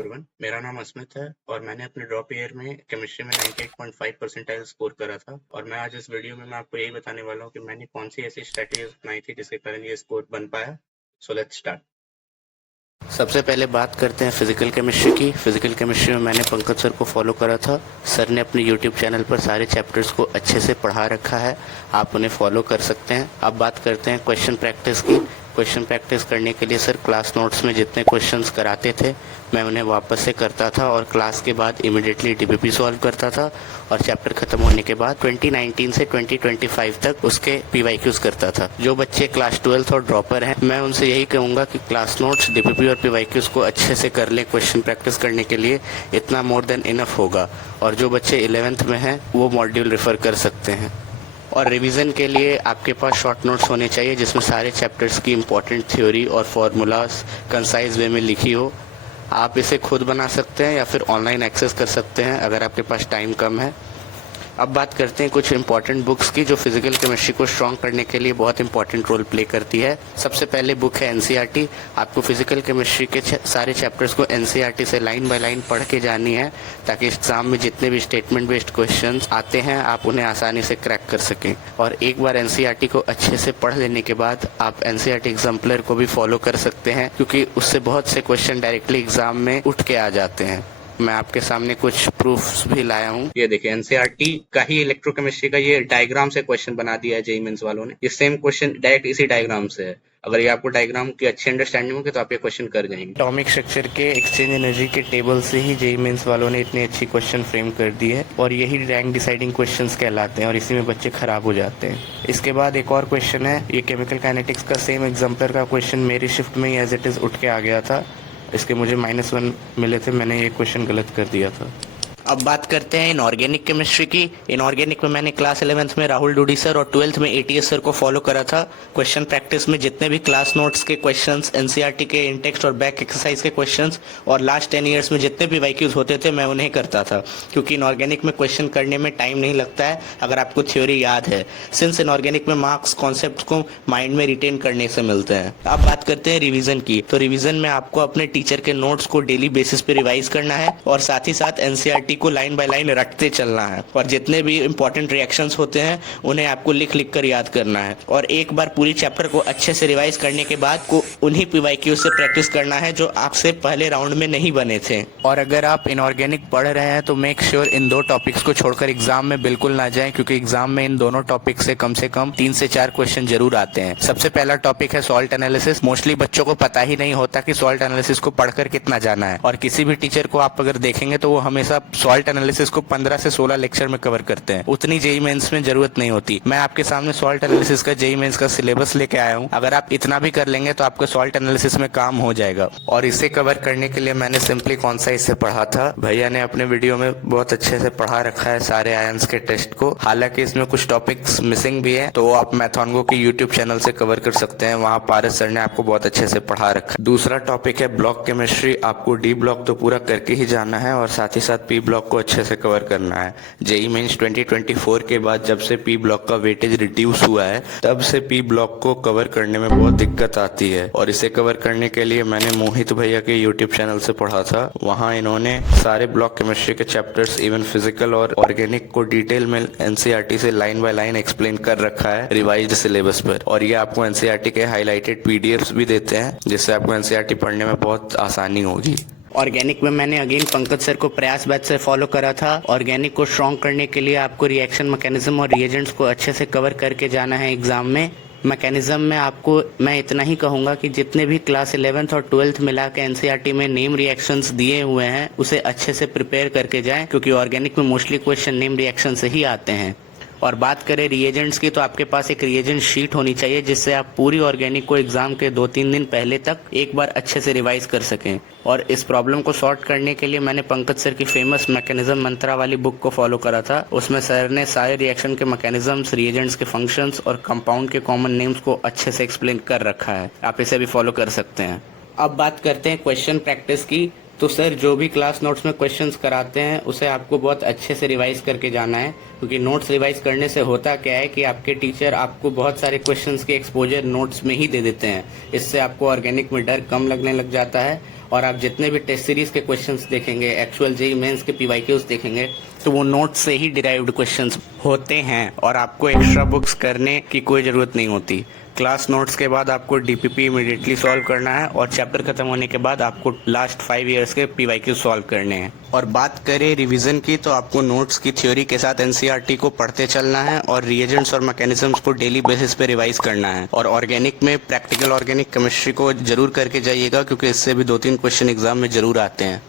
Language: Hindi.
एवरीवन, मेरा नाम अस्मित है और मैंने अपने ड्रॉप ईयर में केमिस्ट्री में 98.5 परसेंटाइल स्कोर करा था। और मैं आज इस वीडियो में मैं आपको यही बताने वाला हूँ कि मैंने कौन सी ऐसी स्ट्रैटेजीज अपनाई थी जिसके कारण ये स्कोर बन पाया। So let's start. सबसे पहले बात करते हैं फिजिकल केमिस्ट्री की। फिजिकल केमिस्ट्री में मैंने पंकज सर को फॉलो करा था। सर ने अपने यूट्यूब चैनल पर सारे चैप्टर्स को अच्छे से पढ़ा रखा है, आप उन्हें फॉलो कर सकते हैं। अब बात करते हैं क्वेश्चन प्रैक्टिस की। क्वेश्चन प्रैक्टिस करने के लिए सर क्लास नोट्स में जितने क्वेश्चंस कराते थे मैं उन्हें वापस से करता था और क्लास के बाद इमीडिएटली डीपीपी सॉल्व करता था और चैप्टर खत्म होने के बाद 2019 से 2025 तक उसके पीवाईक्यूज करता था। जो बच्चे क्लास 12th और ड्रॉपर हैं मैं उनसे यही कहूँगा कि क्लास नोट्स, डीपीपी और पीवाईक्यूज को अच्छे से कर लें। क्वेश्चन प्रैक्टिस करने के लिए इतना मोर देन इनफ होगा। और जो बच्चे 11th में हैं वो मॉड्यूल रेफर कर सकते हैं। और रिवीजन के लिए आपके पास शॉर्ट नोट्स होने चाहिए जिसमें सारे चैप्टर्स की इंपॉर्टेंट थ्योरी और फार्मूलाज कंसाइज वे में लिखी हो। आप इसे खुद बना सकते हैं या फिर ऑनलाइन एक्सेस कर सकते हैं अगर आपके पास टाइम कम है। अब बात करते हैं कुछ इंपॉर्टेंट बुक्स की जो फिजिकल केमिस्ट्री को स्ट्रॉन्ग करने के लिए बहुत इंपॉर्टेंट रोल प्ले करती है। सबसे पहले बुक है एनसीईआरटी। आपको फिजिकल केमिस्ट्री के सारे चैप्टर्स को एनसीईआरटी से लाइन बाय लाइन पढ़ के जानी है ताकि एग्जाम में जितने भी स्टेटमेंट बेस्ड क्वेश्चंस आते हैं आप उन्हें आसानी से क्रैक कर सकें। और एक बार एनसीईआरटी को अच्छे से पढ़ लेने के बाद आप एनसीईआरटी एग्जाम्पलर को भी फॉलो कर सकते हैं क्योंकि उससे बहुत से क्वेश्चन डायरेक्टली एग्जाम में उठ के आ जाते हैं। मैं आपके सामने कुछ प्रूफ्स भी लाया हूँ। ये देखिए एनसीईआरटी का ही इलेक्ट्रोकेमिस्ट्री का ये डायग्राम से क्वेश्चन बना दिया है जेईई मेंस वालों ने। ये सेम क्वेश्चन डायरेक्ट इसी डायग्राम से है। अगर ये आपको डायग्राम की अच्छी अंडरस्टैंडिंग होगी तो आप ये क्वेश्चन कर जाएंगे। एटॉमिक स्ट्रक्चर के एक्सचेंज एनर्जी के टेबल से ही जेईई मेंस वालों ने इतनी अच्छी क्वेश्चन फ्रेम कर दी है और यही रैंक डिसाइडिंग क्वेश्चंस कहलाते हैं और इसी में बच्चे खराब हो जाते हैं। इसके बाद एक और क्वेश्चन है, ये केमिकल काइनेटिक्स का सेम एग्जाम्पलर का क्वेश्चन मेरी शिफ्ट में ही एज इट इज उठ के आ गया था। इसके मुझे -1 मिले थे, मैंने ये क्वेश्चन गलत कर दिया था। अब बात करते हैं इनऑर्गेनिक केमिस्ट्री की। इनऑर्गेनिक में मैंने क्लास 11th में राहुल डूडी सर और 12th में एटीएस सर को फॉलो करा था। क्वेश्चन प्रैक्टिस में जितने भी क्लास नोट्स के क्वेश्चंस, एनसीईआरटी के इंटेक्स्ट और बैक एक्सरसाइज के क्वेश्चंस और लास्ट 10 ईयर्स में जितने भी वाईक्यूज होते थे मैं उन्हें करता था क्योंकि इनऑर्गेनिक में क्वेश्चन करने में टाइम नहीं लगता है अगर आपको थ्योरी याद है। सिंस इनऑर्गेनिक में मार्क्स कॉन्सेप्ट को माइंड में रिटेन करने से मिलते हैं। अब बात करते हैं रिविजन की। तो रिविजन में आपको अपने टीचर के नोट्स को डेली बेसिस पे रिवाइज करना है और साथ ही साथ एनसीईआरटी को लाइन बाय लाइन रटते चलना है और जितने भी इंपॉर्टेंट रिएक्शंस होते हैं उन्हें आपको लिख लिख कर याद करना है। और एक बार पूरी चैप्टर को अच्छे से रिवाइज करने के बाद को उन्हीं पीवाईक्यू से प्रैक्टिस करना है जो आपसे पहले राउंड में नहीं बने थे। और अगर आप इनऑर्गेनिक पढ़ रहे हैं तो मेक श्योर इन 2 टॉपिक्स को छोड़कर एग्जाम में बिल्कुल ना जाएं क्योंकि एग्जाम में इन दोनों टॉपिक से कम 3 से 4 क्वेश्चन जरूर आते हैं। सबसे पहला टॉपिक है सॉल्ट एनालिसिस। मोस्टली बच्चों को पता ही नहीं होता कि सॉल्ट एनालिसिस को पढ़कर कितना जाना है और किसी भी टीचर को आप अगर देखेंगे तो वो हमेशा सॉल्ट एनालिसिस को 15 से 16 लेक्चर में कवर करते हैं। उतनी जेईई मेंस में जरूरत नहीं होती। मैं आपके सामने सॉल्ट एनालिसिस का जेईई मेंस का सिलेबस लेके आया हूँ। अगर आप इतना भी कर लेंगे तो आपको सॉल्ट एनालिसिस में काम हो जाएगा। और इसे कवर करने के लिए मैंने सिंपली कॉन्साइज से पढ़ा था। भैया ने अपने वीडियो में बहुत अच्छे से पढ़ा रखा है सारे आयंस के टेस्ट को। हालांकि इसमें कुछ टॉपिक्स मिसिंग भी है तो वो आप मैथॉनगो की यूट्यूब चैनल से कवर कर सकते हैं। वहाँ पारस सर ने आपको बहुत अच्छे से पढ़ा रखा है। दूसरा टॉपिक है ब्लॉक केमिस्ट्री। आपको डी ब्लॉक तो पूरा करके ही जाना है और साथ ही साथ पी ब्लॉक को अच्छे से कवर करना है। जेईई मेंस 2024 के बाद जब से पी ब्लॉक का वेटेज रिड्यूस हुआ है तब से पी ब्लॉक को कवर करने में बहुत दिक्कत आती है और इसे कवर करने के लिए मैंने मोहित भैया के यूट्यूब चैनल से पढ़ा था। वहाँ इन्होंने सारे ब्लॉक केमिस्ट्री के चैप्टर्स इवन फिजिकल और ऑर्गेनिक को डिटेल में एनसीईआरटी से लाइन बाय लाइन एक्सप्लेन कर रखा है रिवाइज्ड सिलेबस पर। और ये आपको एनसीईआरटी के हाईलाइटेड पीडीएफ्स भी देते हैं जिससे आपको एनसीईआरटी पढ़ने में बहुत आसानी होगी। ऑर्गेनिक में मैंने अगेन पंकज सर को प्रयास बैच से फॉलो करा था। ऑर्गेनिक को स्ट्रॉन्ग करने के लिए आपको रिएक्शन मैकेनिज्म और रिएजेंट्स को अच्छे से कवर करके जाना है एग्जाम में। मैकेनिज्म में आपको मैं इतना ही कहूँगा कि जितने भी क्लास 11th और 12th मिला के एनसीईआरटी में नेम रिएक्शंस दिए हुए हैं उसे अच्छे से प्रिपेयर करके जाएं क्योंकि ऑर्गेनिक में मोस्टली क्वेश्चन नेम रिएक्शन से ही आते हैं। और बात करें रिएजेंट्स की तो आपके पास एक रिएजेंट शीट होनी चाहिए जिससे आप पूरी ऑर्गेनिक को एग्जाम के 2-3 दिन पहले तक एक बार अच्छे से रिवाइज कर सकें। और इस प्रॉब्लम को सॉर्ट करने के लिए मैंने पंकज सर की फेमस मैकेनिज्म मंत्रा वाली बुक को फॉलो करा था। उसमें सर ने सारे रिएक्शन के मैकेनिज्म्स, रिएजेंट्स के फंक्शंस और कंपाउंड के कॉमन नेम्स को अच्छे से एक्सप्लेन कर रखा है। आप इसे भी फॉलो कर सकते हैं। अब बात करते हैं क्वेश्चन प्रैक्टिस की। तो सर जो भी क्लास नोट्स में क्वेश्चंस कराते हैं उसे आपको बहुत अच्छे से रिवाइज करके जाना है क्योंकि नोट्स रिवाइज करने से होता क्या है कि आपके टीचर आपको बहुत सारे क्वेश्चंस के एक्सपोजर नोट्स में ही दे देते हैं। इससे आपको ऑर्गेनिक में डर कम लगने लग जाता है और आप जितने भी टेस्ट सीरीज के क्वेश्चंस देखेंगे, एक्चुअल जेईई मेंस के पीवाईक्यूज देखेंगे, तो वो नोट से ही डिराइव्ड क्वेश्चंस होते हैं और आपको एक्स्ट्रा बुक्स करने की कोई ज़रूरत नहीं होती। क्लास नोट्स के बाद आपको डीपीपी इमीडिएटली सॉल्व करना है और चैप्टर खत्म होने के बाद आपको लास्ट 5 इयर्स के पीवाईक्यू सॉल्व करने हैं। और बात करें रिवीजन की, तो आपको नोट्स की थ्योरी के साथ एनसीईआरटी को पढ़ते चलना है और रिएजेंट्स और मैकेनिज्म्स को डेली बेसिस पे रिवाइज करना है। और ऑर्गेनिक में प्रैक्टिकल ऑर्गेनिक केमिस्ट्री को जरूर करके जाइएगा, क्योंकि इससे भी 2-3 क्वेश्चन एग्जाम में जरूर आते हैं।